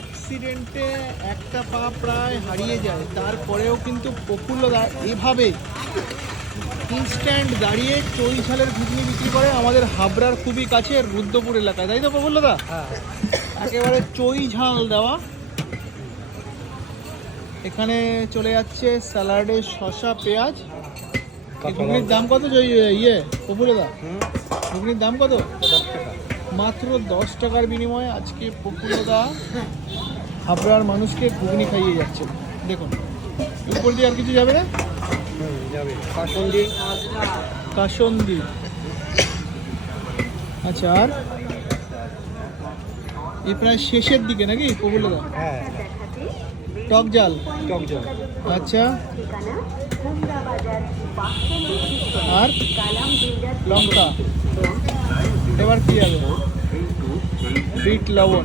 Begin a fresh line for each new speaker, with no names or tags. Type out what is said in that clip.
অ্যাক্সিডেন্টে একটা পা প্রায় হারিয়ে যায় তারপরেও কিন্তু প্রফুল্লদা এভাবে ইনস্ট্যান্ট দাঁড়িয়ে চই ঝালের ঘুগনি বিক্রি করে আমাদের হাবড়ার খুবই কাছে রুদ্রপুর এলাকায়। তাই তো প্রফুল্লদা?
হ্যাঁ।
একেবারে চই ঝাল দেওয়া। এখানে চলে যাচ্ছে স্যালাডে শসা পেঁয়াজ। এই ঘুগনির দাম কত? ইয়ে প্রফুল্লদা? ঘুগনির দাম কত? মাত্র দশ টাকার বিনিময়ে আজকে প্রফুল্লদা হাবড়ার মানুষকে ঘুগনি খাইয়ে যাচ্ছে। দেখুন উপর দিয়ে আর কিছু যাবে না?
যাবে কাসন্দি।
কাসন্দি। আচ্ছা আর? এই প্রায় শেষের দিকে নাকি প্রফুল্লদা
হ্যাঁ
টক জাল।
টক জল।
আচ্ছা। আর? লঙ্কা। এবার কি যাবে বিট লবণ